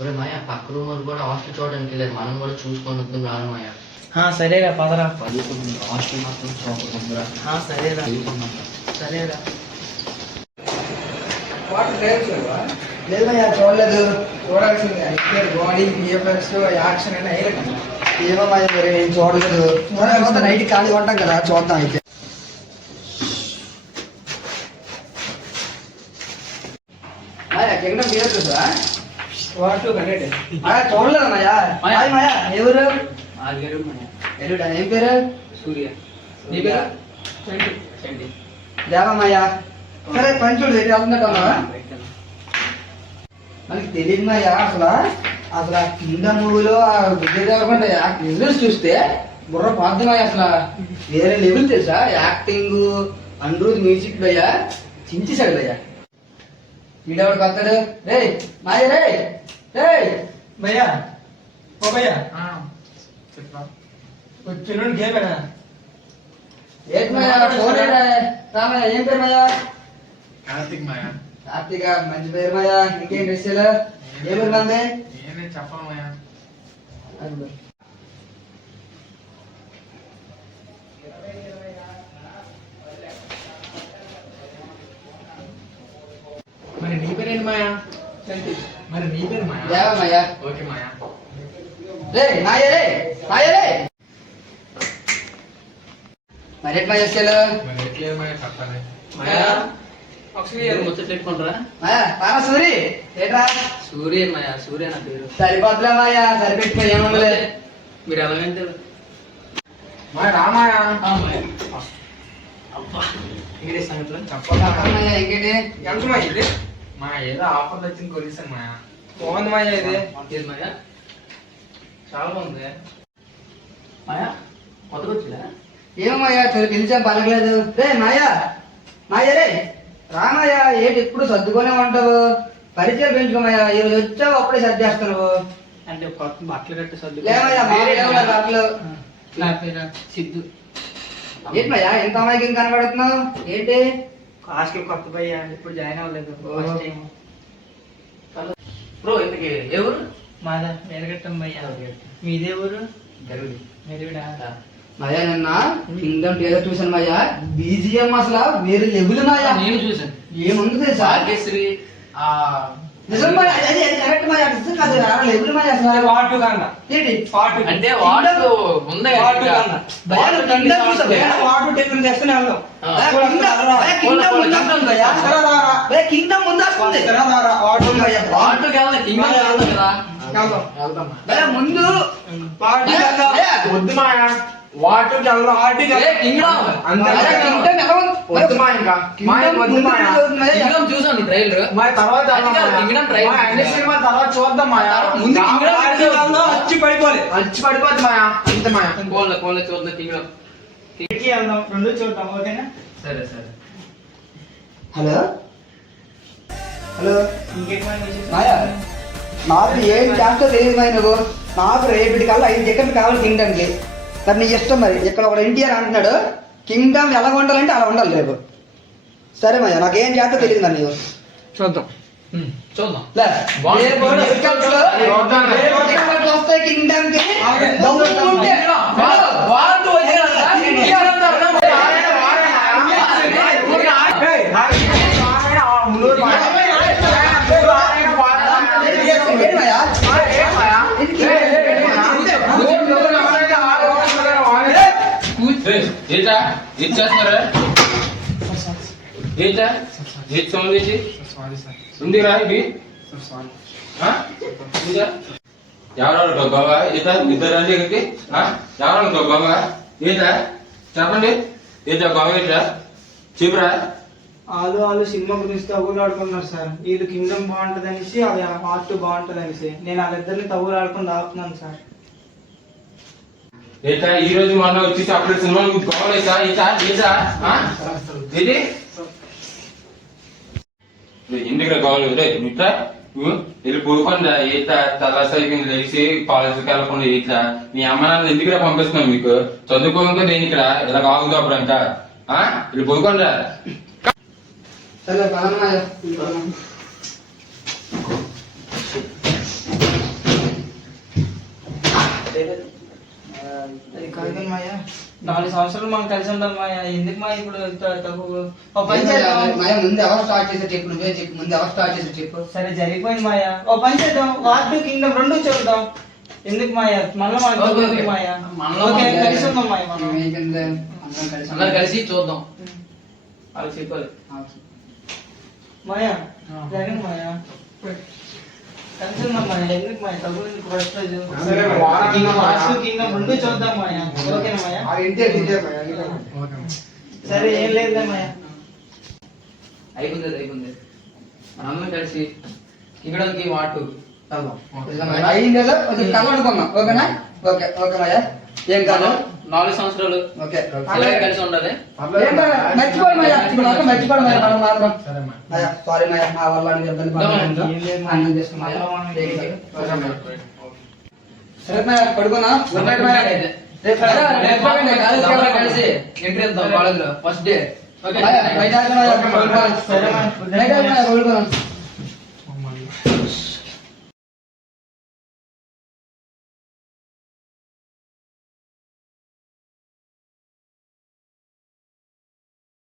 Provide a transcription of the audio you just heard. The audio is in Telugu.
ఒరే మాయ, పక్క రూమ్ కూడా హాస్టల్ చూడడానికి లేదు, మనం కూడా చూసుకొని వద్దాం రాను మాయ. సరేరా పదరా. హాస్టల్ మాత్రం చూడకుండా. సరేరా సరేరా. లేదు భయ్యా, చూడలేదు. చూడాల్సిందే. బాడీ బిఎఫ్ఎక్స్ యాక్షన్ అయినా ఏమో మరి నేను చూడలేదు. నైట్ ఖాళీ ఉంటాం కదా, చూద్దాం అయితే. కింగ్డమ్ బియర్ చూసా చూడలేదు మాయా. మాయా ఎవరు? ఎరుడా? ఏం పేరు? సూర్య. నీ పేరు? దేవమ్మయ్యా. సరే పని చూడు, ఎటు వెళ్తున్నట్టు మనకి తెలియదు మాయా. అసలు ఆ కింగ్డమ్ మూవీలో విజయ్ దేవరకొండ విజువల్స్ చూస్తే బుర్ర పార్థమయ్యా. అసలు వేరే లెవెల్ తెలుసా? యాక్టింగ్, అనిరుద్ మ్యూజిక్ భయ్యా చించేశాడు భయ్యా. వీడెవడు కొత్తాడు? రే మాయ, రే రే భయ్యా. ఓ భయ్యా వచ్చిన గేమేనా? ఏంటి మాయా? రామయ్య. ఏం పేరు మాయా? కార్తిక్ మాయా. కార్తీక, మంచి పేరు మాయా. ఇంకేం డ్రెస్సులు? ఏ పేరు మంది? చెప్పాలి మాయా. మరి నీ పేరేంటి మాయా? మరి నీ పేరు మాయా? దేవమయ్యా. ఓకే మాయా. రే మాయ, రే మాయ, రే మరి ఎట్లా చేసేలు? మరి ఎట్లేదు మాయా, చెప్పాలి మాయా ఒకసారి ముచ్చట పెట్టుకుంటారా? మాయా పాన సూరి ఏట్రా? సూర్య మాయా. సూర్య నా పేరు. సరిపోతులే మాయా, సరిపెట్టుకో. ఏమమ్మలే మీరు ఎలాగంటే మాయా. రామాయా. అబ్బా ఇంగ్లీష్ సంగతిలో చెప్పమ్మయ్యా. ఇంకేంటి? ఎంత మాయా ఇది? మా ఏదో ఆఫర్ వచ్చింది కొనిస్తాను మాయా. బాగుంది మాయా ఇది. ఏది మాయా? చాలా బాగుంది మాయా. కొత్తగా వచ్చిందా? ఏమయ్యా పిలిచాం పలకలేదు. రే మాయా, మాయ రే రామయ్యా. ఏంటి ఎప్పుడు సర్దుకొనే ఉంటావు? పరిచయం పెంచుకోమయ్యా. ఈరోజు వచ్చావు, అప్పుడే సర్దేస్తున్నావు. అంటే కొత్త బట్టలు కట్టి సర్దు. లేమయ్యా, బట్టలు. నా పేరు సిద్ధు. ఏంటి మయ్యా ఎంత అమ్మాయికి ఇంకా కనబడుతున్నావు? ఏంటి? హాస్టల్ కొత్త భయ్యా, ఇప్పుడు జాయిన్ అవ్వలేదు. బ్రో ఇంతకి ఏ ఊరు? మాదా మెరగట్టం భయ్యా. మీదే ఊరు? గరుడి. మెరుగుడా. మయ్యా నిన్న కింగ్డమ్ థియేటర్ చూసాను మయ్యా. బీజిఎం అసలు వేరే లెవెల్ మాయా. నేను చూసాను. ఏముంది తెలుసా? భాగ్యశ్రీ నిజం మాయా. అది కరెక్ట్ మాయా. నిజం కాదు, లెవెల్ మాయా అసలు. వాటు కన్నా ఏంటి అంటే వాడు ముందే వాటు కన్నా భయ్యా కింగ్డమ్ చూసావు? వాటు టెక్నిక్ చేస్తూనే ఉన్నాం. కింగ్డమ్ ముందు వస్తుంది. వాటుకి వెళ్దాం. కింగ్ వెళ్దాం కదా. ముందు వద్దు మాయా. వాటుకి వెళ్దాం. వాటికి కింగ్డమ్ వద్దు మా ఇంకా వద్దు మాయా. కింగ్డమ్ చూసాను ట్రైలర్. మా తర్వాత కింగ్డమ్ ట్రైలర్ అన్ని సినిమా తర్వాత చూద్దాం మాయా. ముందు కింగ్డమ్ అచ్చి పడిపోద్ది మాయా. అంతే మాయా. కోళ్ళ చూద్దాం కింగ్డమ్. వెళ్దాం, రెండు చూద్దాం. ఓకేనా? సరే సరే. హలో హలో ఇంకేం మాయా, నాకు ఏం చేస్తో తెలియదు మాయ. నువ్వు నాకు రేపటి కల్లా 5 టికెట్లు కావాలి కింగ్డమ్కి. మరి నీ ఇష్టం. మరి ఇక్కడ ఒక ఎన్టీఆర్ అంటున్నాడు, కింగ్డమ్ ఎలా ఉండాలంటే అలా ఉండాలి రేపు. సరే మాయ, నాకేం చేస్తో తెలియదు మరి నీవు. చూద్దాం. చూద్దాం. లే, రేపు టికెట్స్ కింగ్డమ్ కి దమ్ము ఉంటే వాళ్ళు వచ్చారు ఏంటా ఏం చేస్తున్నారా ఏంటా ఏం సంబంధించి ఉందిరా ఇవి ఎవరు బాబా ఈత ఇద్దరు రండి ఇక్కడికి ఎవరు బాబా ఏంట చెప్పండి ఏంటా బాబా ఏంటా చెప్పురా వాళ్ళు సినిమా గురించి తగులు ఆడుకున్నారు సార్. వీళ్ళు కింగ్డమ్ బాగుంటది అనేసి అది ఆర్ట్ బాగుంటది అనేసి నేను వాళ్ళిద్దరిని తగులు ఆడుకుని ఆపుతున్నాను సార్. ఏంట ఈ రోజు మొన్న వచ్చేసి అప్పుడు సినిమా గోవలేసా ఈత ఈత ఏంటి ఎందుకు గోవలేదు రే ఇట్లా వెళ్ళి పోకుండా ఈత తలసైకింగ్ లేచి కాలేజీకి వెళ్ళకుండా ఈత మీ అమ్మ నాన్న ఎందుకురా పంపిస్తున్నాం మీకు చదువుకోక దేనికిరా ఇలా కాగుదు అప్పుడంట వెళ్ళి పోకుండా సరే పదమ్మా అది కాదు మాయ 4 సంవత్సరాలు మనం కలిసి ఉంటాం మాయ. ఎందుకు మాయ ఇప్పుడు తక్కువ ఓ పని చేద్దాం. మాయ ముందు ఎవరు స్టార్ట్ చేసే చెప్పు నువ్వే చెప్పు ముందు ఎవరు స్టార్ట్ చేసే చెప్పు సరే జరిగిపోయింది మాయ. ఓ పని చేద్దాం వార్డు కింగ్డమ్ రెండు చూద్దాం. ఎందుకు మాయ మళ్ళీ మనకి మాయ కలిసి ఉందాం మాయ మనం అందరు కలిసి చూద్దాం వాళ్ళు చెప్పాలి మాయ జరగండి మాయ కలిసి ఉందాం మాయ. ఎందుకు మాయ తగ్గు ఫస్ట్ రోజు వార్డు కింగ్డమ్ రెండు చూద్దాం మాయ. ఓకేనా మాయ? సరే ఏం లేదు మాయ. అయిపోయింది మనందరం కలిసి కింగడంకి వాటు అయింది కదా కొంచెం కలవడుకున్నాం. ఓకేనా? ఓకే ఓకే మాయ. ఏం కాదు 4 సంవత్సరాలు ఓకే అలాగే కలిసి ఉండాలి. మర్చిపోడు మాయ ఇప్పుడు మర్చిపోడు మాయ మనం మాత్రం సారీ మాయ మా వల్ల ఇబ్బంది అన్నం చేసుకున్నా. సరే మాయ పడుకున్నా. గుడ్ నైట్ మాయ. కలిసి ఎంట్రీ ఇద్దాం కాలేజ్ లో ఫస్ట్ డే. బయట పడుకున్నా.